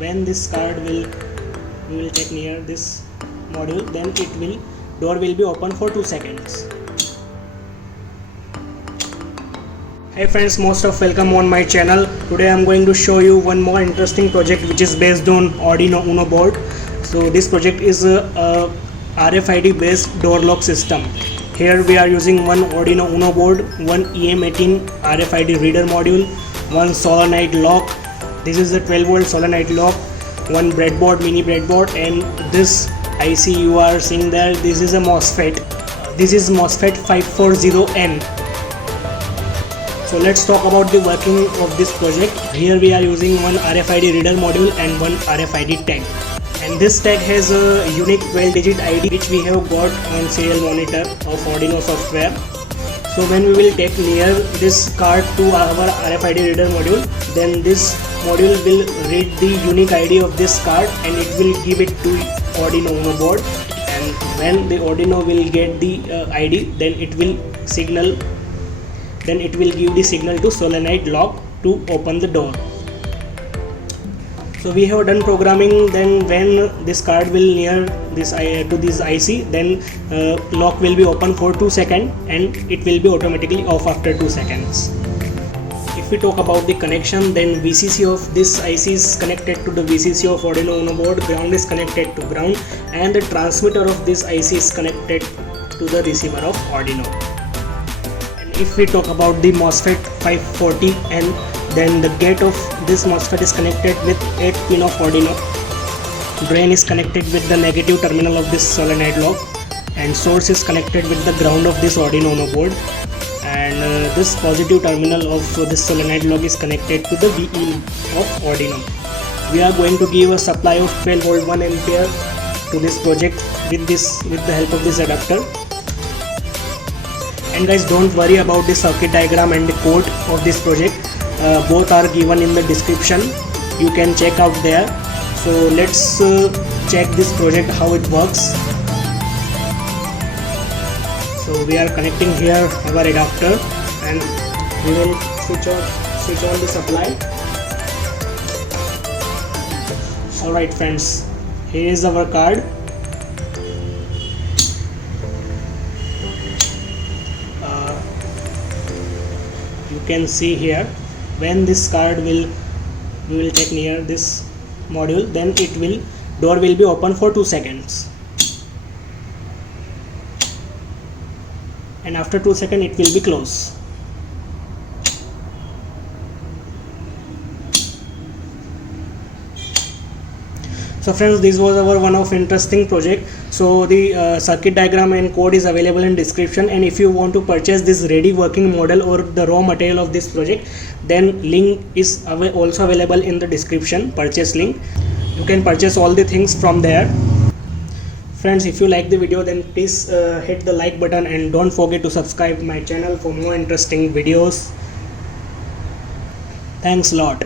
when this card will we will take near this module, then door will be open for 2 seconds. Hey friends, most of welcome on my channel. Today I am going to show you one more interesting project which is based on Arduino Uno board. So this project is a RFID based door lock system. Here we are using one Arduino Uno board, one EM18 RFID reader module, one solenoid lock. This is a 12-volt solenoid lock, one breadboard, mini breadboard, and this IC you are seeing there, this is a MOSFET. This is MOSFET 540N. So let's talk about the working of this project. Here we are using one RFID reader module and one RFID tag. And this tag has a unique 12-digit ID which we have got on serial monitor of Arduino software. So when we will take near this card to our RFID reader module, then this module will read the unique ID of this card and it will give it to Arduino Uno board. And when the Arduino will get the ID, then it will give the signal to solenoid lock to open the door. So we have done programming. Then when this card will near this to this IC, then lock will be open for 2 seconds and it will be automatically off after 2 seconds. If we talk about the connection, then VCC of this IC is connected to the VCC of Arduino Uno board, ground is connected to ground, and the transmitter of this IC is connected to the receiver of Arduino. If we talk about the MOSFET 540N, then the gate of this MOSFET is connected with 8 pin of Arduino. Drain is connected with the negative terminal of this solenoid lock, and source is connected with the ground of this Arduino Uno board, and this positive terminal of this solenoid lock is connected to the VIN of Arduino. We are going to give a supply of 12 volt 1 ampere to this project with the help of this adapter. And guys, don't worry about the circuit diagram and the code of this project. Both are given in the description. You can check out there. So let's check this project how it works. So we are connecting here our adapter and we will switch on the supply. Alright friends, here is our card. You can see here, when this card we will take near this module, then door will be open for 2 seconds, and after 2 seconds it will be closed. So friends, this was our one of interesting project. So the circuit diagram and code is available in description, and if you want to purchase this ready working model or the raw material of this project, then link is also available in the description, purchase link. You can purchase all the things from there. Friends, if you like the video, then please hit the like button and don't forget to subscribe my channel for more interesting videos. Thanks a lot.